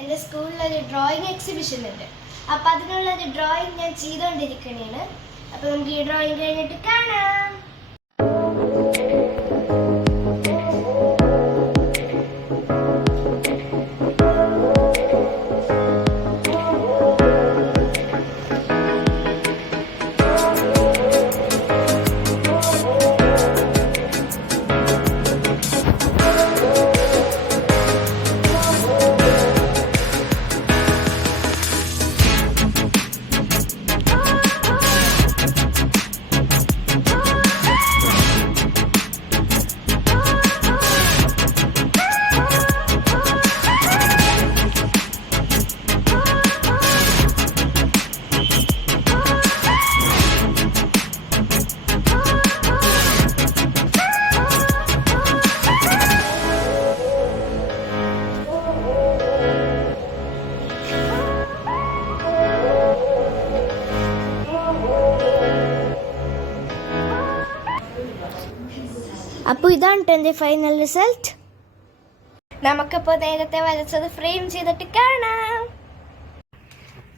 എൻ്റെ സ്കൂളിലൊരു drawing exhibition ഉണ്ട്. അപ്പം അതിനുള്ളൊരു ഡ്രോയിങ് ഞാൻ ചെയ്തുകൊണ്ടിരിക്കണേണ്. അപ്പം നമുക്ക് ഈ ഡ്രോയിങ് കഴിഞ്ഞിട്ട് കാണാം. അപ്പോൾ ഇതാണ് എൻ്റെ ഫൈനൽ റിസൾട്ട്. നമുക്കപ്പോൾ നേരത്തെ വരച്ചത് ഫ്രെയിം ചെയ്തിട്ട് കാണാം.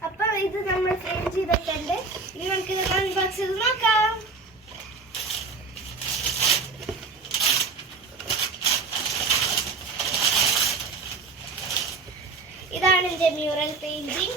അപ്പോൾ ഇത് നമ്മൾ ഫ്രെയിം ചെയ്തിട്ടുണ്ട്. ഇനി നമുക്ക് കമന്റ് ബോക്സിൽ നോക്കാം. ഇതാണ് എൻ്റെ മ്യൂറൽ പെയിന്റിംഗ്.